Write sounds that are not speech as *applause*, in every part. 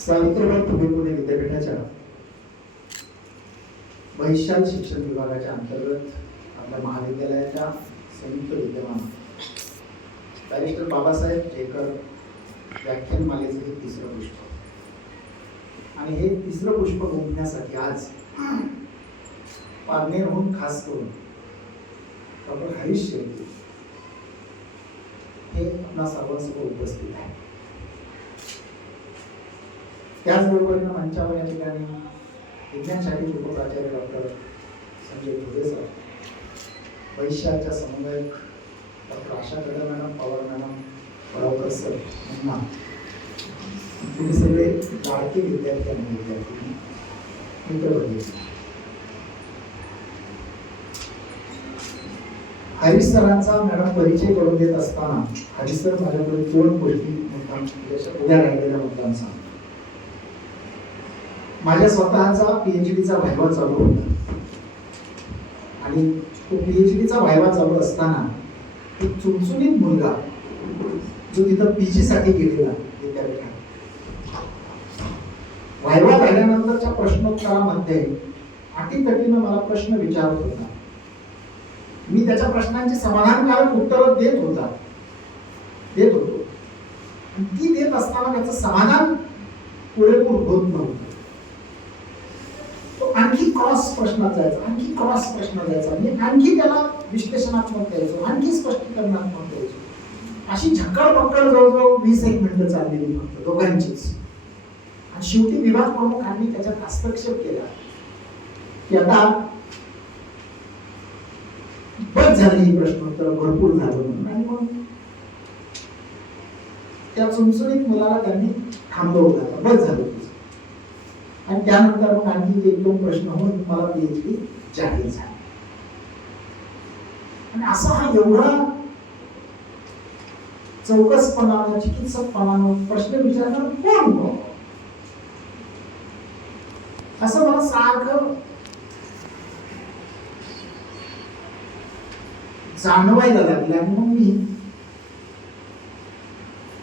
सावित्रीबाई फुले पुणे विद्यापीठाच्या वैशाल शिक्षण विभागाच्या अंतर्गत आपल्या महाविद्यालयाच्या संयुक्त विद्यमान बॅरिस्टर बाबासाहेब जेकर व्याख्यान मालेचं हे तिसरं पुष्प. आणि हे तिसरं पुष्प गुंफण्यासाठी आज पारनेरहून खास करून डॉक्टर हरीश शेळके हे आपला सर्वांसमोर उपस्थित आहे त्याचबरोबर मंचावर या ठिकाणी विज्ञानशाळेचे उपप्राचार्य डॉक्टर संजय धुळे सर वैश्याच्या समन्वयक doctor Asha Kade madam Pawar madam Paravkar sir यांना तुम्ही सगळे लाडके विद्यार्थी आणि विद्यार्थी मित्र हरीश सरांचा मॅडम परिचय करून देत असताना हरीश सर माझ्याकडे दोन गोष्टी मुद्दाम उद्या राहिलेल्या मुद्दाम सांग माझ्या स्वतःचा पीएचडीचा व्हायवा चालू होता. आणि तो पीएचडीचा व्हायवा चालू असताना एक चुणचुणीत मुलगा जो तिथं पीजी साठी गेलेला विद्यापीठात. व्हायवा झाल्यानंतरच्या प्रश्नोत्तरामध्ये अटीतटीनं मला प्रश्न विचारत होता. मी त्याच्या प्रश्नांची समाधानकारक उत्तरं देत होता. देत होतो. ती देत असताना त्याचं समाधान पुरेपूर होत नव्हतं. आणखी क्रॉस प्रश्नात जायचा आणखी क्रॉस प्रश्न द्यायचा. म्हणजे आणखी त्याला विश्लेषणात्मक द्यायचो आणखी स्पष्टीकरणात्मक द्यायचो. अशी झक्कड पक्कड जवळजवळ वीस एक मिनिटं चाललेली फक्त दोघांचीच. आणि शेवटी विभाग प्रमुखांनी त्याच्यात हस्तक्षेप केला. की आता बस झाली ही प्रश्नोत्तर भरपूर झालं म्हणून. आणि मग त्या चुणचुणीत मुलाला त्यांनी थांबवलं बस झालं. आणि त्यानंतर मग आणखी एक दोन प्रश्न होऊन मला पीएचडी जाहीर झाली. आणि असा हा एवढा चौकसपणानं चिकित्सकपणानं प्रश्न विचारणार कोण असं मला सारखं जाणवायला लागलं आणि मग मी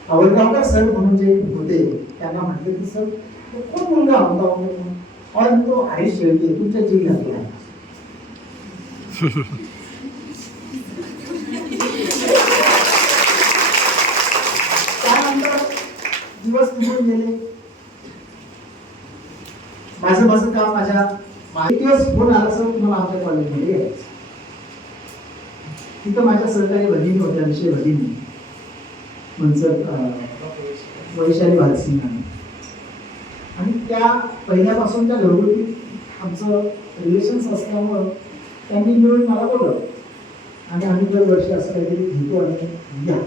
आवडगावकर सर म्हणून जे होते त्यांना म्हटले की सर तो कोण मुलगा होता म्हणून तो हरीश शेळके तुमच्या जिल्ह्यातला आहे त्यानंतर दिवस निघून गेले माझं माझं काम माझ्या एक दिवस फोन आला सर तुम्हाला आमच्या कॉलेजमध्ये यायचं तिथं माझ्या सहकारी भगिनी होत्या विषय भगिनी म्हणजे वैशाली भालसिंग आणि त्या पहिल्यापासूनच्या घरगुती आमचं रिलेशन्स असल्यामुळं त्यांनी मिळून मला बोलवलं. आणि आम्ही दरवर्षी असं काहीतरी घेतो आणि या.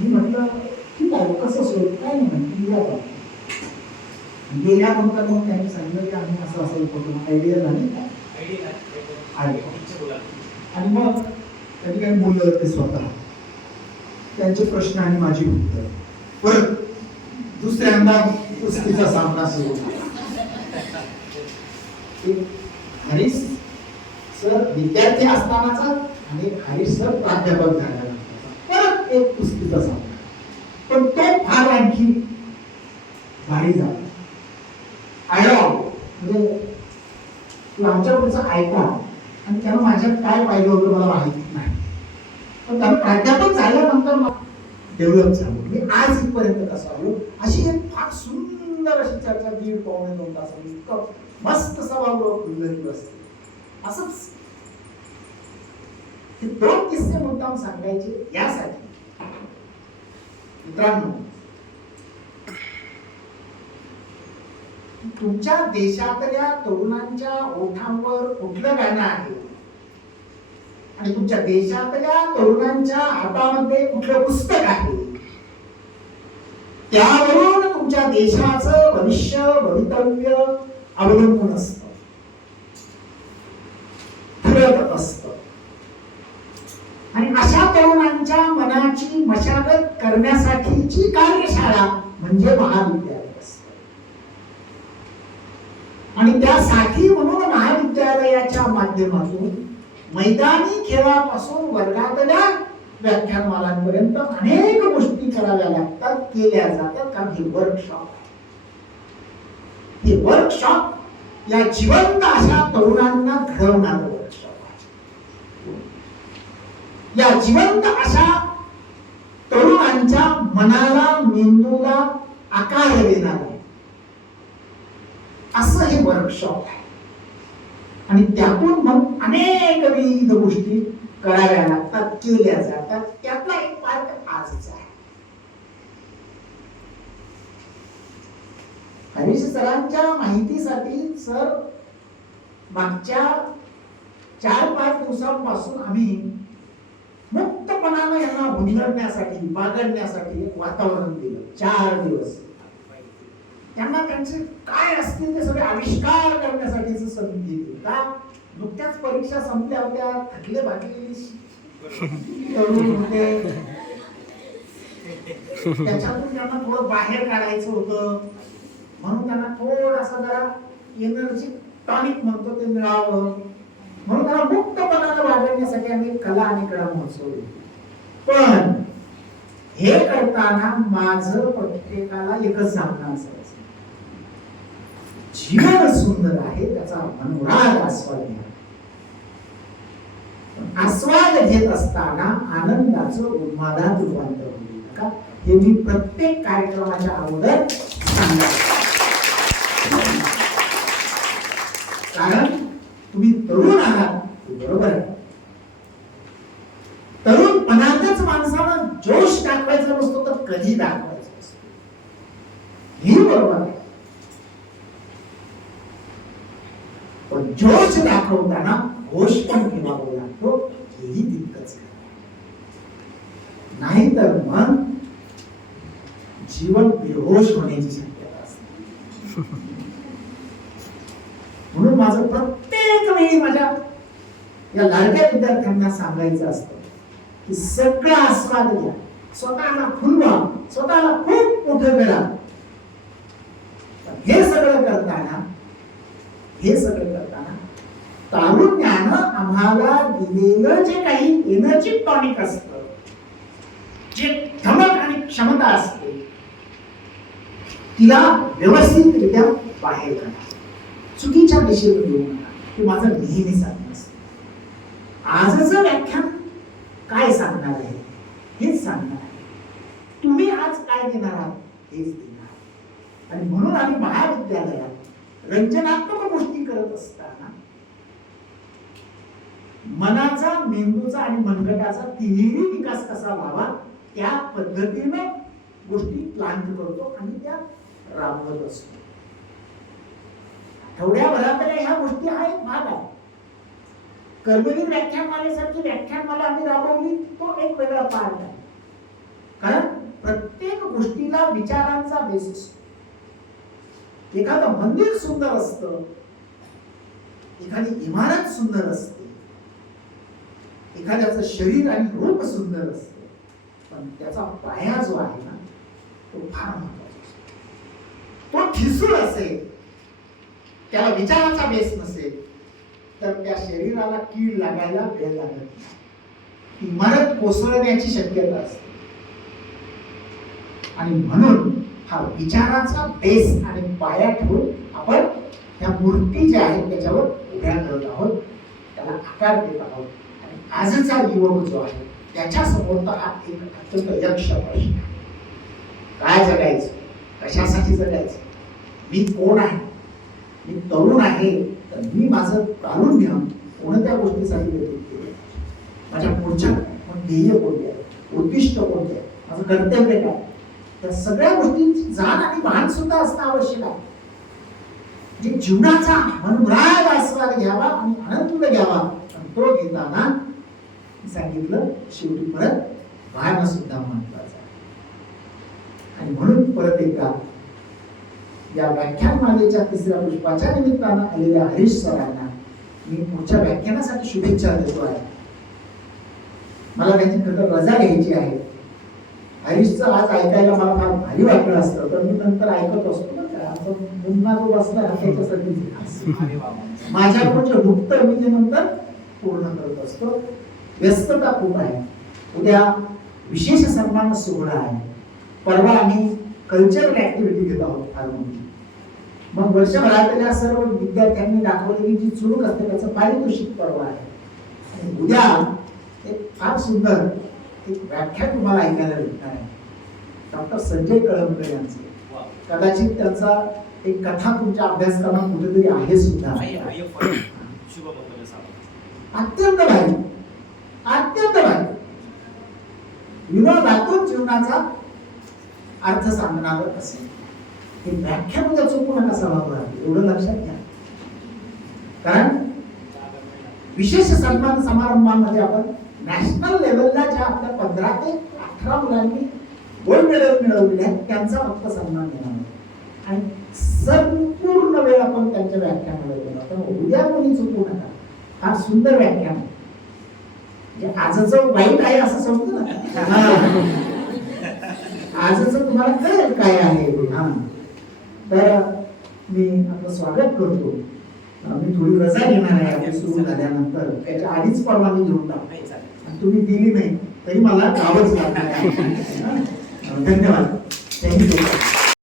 मी म्हटलं ठीक आहे कसं सोड? काय नाही म्हणते या गेल्या नंतर मग त्यांनी सांगितलं की आम्ही असं असं होतो आयडिया झाली काय आणि मग त्यांनी काही बोललं ते स्वतः? त्यांचे प्रश्न आणि माझी उत्तर. परत दुसऱ्यांदा कुस्तीचा सामना सुरू एक सर विद्यार्थी असतानाचा आणि हरीश सर प्राध्यापक झाल्यानंतर परत एक कुस्तीचा सामना. पण तो फार आणखी भारी झाला. आयडॉग म्हणजे तू आमच्या पुढचं ऐका आणि त्यानं माझ्यात काय पाहिलं होतं मला माहिती नाही. पण त्यानं प्राध्यापक झाल्यानंतर डेव्हलप झालो मी आज इथपर्यंत कसं आलो अशी एक फार सुंदर अशी चर्चा दीड पावणे दोन तास इतकं मस्त सभागृह फुललेली बसते असंच. हे दोन किस्से मुद्दाम सांगायचे यासाठी. मित्रांनो तुमच्या देशातल्या तरुणांच्या ओठांवर कुठलं गाणं आहे? आणि तुमच्या देशातल्या तरुणांच्या हातामध्ये कुठलं पुस्तक आहे? त्यावरून तुमच्या देशाचं भविष्य भवितव्य अवलंबून असत. ठरत असत. आणि अशा तरुणांच्या मनाची मशागत करण्यासाठीची कार्यशाळा म्हणजे महाविद्यालय आणि त्यासाठी म्हणून महाविद्यालयाच्या माध्यमातून मैदानी खेळापासून वर्गातल्या व्याख्यानमालांपर्यंत अनेक गोष्टी कराव्या लागतात केल्या जातात. कारण हे वर्कशॉप हे वर्कशॉप या जिवंत अशा तरुणांना घडवणार वर्कशॉप या जिवंत अशा तरुणांच्या मनाला मेंदूला आकार देणार आहे. असं हे वर्कशॉप आहे. आणि त्यातून मग अनेक विविध गोष्टी कराव्या लागतात केल्या जातात. त्यातला एक पार्ट आजच आहे. हरीश सरांच्या माहितीसाठी सर मागच्या चार पाच दिवसांपासून आम्ही मुक्तपणानं यांना हुंदडण्यासाठी बागडण्यासाठी एक वातावरण दिलं. चार दिवस. त्यांना त्यांचे काय असतील ते सगळे आविष्कार करण्यासाठीच संधी दिली का? नुकत्याच परीक्षा संपल्या होत्या थकले भागलेली *laughs* तरुण होते. त्याच्यातून त्यांना थोडं बाहेर काढायचं होतं. म्हणून त्यांना थोडासा जरा एनर्जी टॉनिक म्हणतो ते मिळावं. म्हणून त्यांना मुक्तपणानं वागवण्यासाठी आम्ही कला आणि कला महोत्सव पण हे करताना माझं प्रत्येकाला एकच सांगणं असायचं. जीवन सुंदर आहे त्याचा मनोराग आस्वाद घ्या. आस्वाद घेत असताना आनंदाचं उन्मादात रूपांतर होऊ नका हे मी प्रत्येक कार्यक्रमाच्या अगोदर सांगणार कारण तुम्ही तरुण आहात बरोबर आहे तरुणपणातच माणसाला जोश दाखवायचा नसतो तर कधी दाखवायचं? ही बरोबर आहे. पण जोश दाखवताना होश पण ठेवावा लागतो हेही तितकंच नाहीतर मग जीवन बेहोश होण्याची शक्यता असते. म्हणून माझं प्रत्येक वेळी माझ्या या लाडक्या विद्यार्थ्यांना सांगायचं असतं की सगळा आस्वाद घ्या. स्वतःला फुलवा स्वतःला खूप मोठं करा. हे सगळं करताना हे सगळं करताना तारुण्यानं आम्हाला दिलेलं जे काही एनर्जी टॉनिक असतं जे धमक आणि क्षमता असते तिला व्यवस्थितरित्या बाहेर काढा. चुकीच्या दिशेवर येऊ नका. हे माझं नेहमी सांगणं असतं. आजचं व्याख्यान काय सांगणार आहे? हेच सांगणार आहे. तुम्ही आज काय देणार आहात? हेच देणार आणि म्हणून आम्ही महाविद्यालयात रंजनात्मक गोष्टी करत असताना मनाचा मेंदूचा आणि मनगटाचा तिन्ही विकास कसा व्हावा त्या पद्धतीने गोष्टी प्लान करतो आणि त्या राबवत असतो. आठवड्याभराकडे ह्या गोष्टी आहेत भाग आहे कर्मवीर व्याख्यानमालेसारखी व्याख्यानमाला आम्ही राबवली तो एक वेगळा पार्ट आहे. कारण प्रत्येक गोष्टीला विचारांचा बेस असतो एखादं मंदिर सुंदर असतं एखादी इमारत सुंदर असते एखाद्याचं शरीर आणि रूप सुंदर असतं पण त्याचा पाया जो आहे ना तो फार महत्त्वाचा असतो. तो ठिसूळ असेल त्याला विचाराचा बेस नसेल तर त्या शरीराला कीड लागायला वेळ लागत इमारत कोसळण्याची शक्यता असते. आणि म्हणून हा विचाराचा बेस आणि पाया ठेवून आपण ह्या मूर्ती ज्या आहेत त्याच्यावर उभ्या करत आहोत. त्याला आकार देत आहोत. आणि आजचा युवक जो आहे त्याच्या समोरचा हा एक अत्यंत यक्ष प्रश्न काय जगायचं? कशासाठी जगायचं? मी कोण आहे? मी तरुण आहे. तर मी माझं काढून घ्या. कोणत्या गोष्टीसाठी व्यतीत माझ्या पुढच्या पण ध्येय कोणते आहे उद्दिष्ट कोणते आहे माझं कर्तव्य काय त्या सगळ्या गोष्टींची जाण आणि भान सुद्धा असणं आवश्यक आहे. म्हणजे जीवनाचा मनमुराद आस्वाद घ्यावा आणि आनंद घ्यावा आणि तो घेताना सांगितलं शेवटी परत भान सुद्धा महत्त्वाचा आणि म्हणून परत एकदा या व्याख्यानमालेच्या तिसऱ्या पुष्पाच्या निमित्तानं आलेल्या हरीश सरांना मी पुढच्या व्याख्यानासाठी शुभेच्छा देतो आहे. मला त्यांची खरं रजा घ्यायची आहे. हरीशचं आज ऐकायला मला फार भारी वाटलं असतं तर मी नंतर ऐकत असतो ना जो बसला माझ्याकडून जे हुकतं मी ते नंतर पूर्ण करत असतो व्यस्तता खूप आहे. उद्या विशेष सन्मान सोहळा आहे. परवा आम्ही कल्चरल ऍक्टिव्हिटी घेत आहोत फार मोठी मग वर्षभरातल्या सर्व विद्यार्थ्यांनी दाखवलेली जी चुणूक असते त्याचं पारितोषिक पर्व आहे. उद्या एक फार सुंदर एक व्याख्यान तुम्हाला ऐकायला भेटणार आहे. डॉक्टर संजय कळमकर यांचे. कदाचित त्यांचा एक कथा तुमच्या अभ्यासक्रमात कुठेतरी आहे सुद्धा. अत्यंत भारी. अत्यंत भारी. विनोदातून जीवनाचा अर्थ सांगणार असेल. ते व्याख्या म्हणजे चुकू नका सभागृहात एवढं लक्षात घ्या. कारण विशेष सन्मान समारंभामध्ये आपण नॅशनल लेवलला ज्या आपल्या पंधरा ते अठरा मुलांनी गोल्ड मेडल मिळवलेले आहेत त्यांचा फक्त सन्मान घेणार आणि संपूर्ण वेळ आपण त्यांच्या व्याख्या देणार तर उद्या कोणी चुकू नका. फार सुंदर व्याख्यान म्हणजे आजचं वाईट आहे असं समजू नका. आजचं तुम्हाला कळेल काय आहे ते. हा. तर मी आपलं स्वागत करतो. मी थोडी रजा घेणार आहे आपली सुरू झाल्यानंतर. त्याच्या आधीच परवानगी घेऊन टाकायचा आणि तुम्ही दिली नाही तरी मला गावच लागणार आहे. धन्यवाद. थँक्यू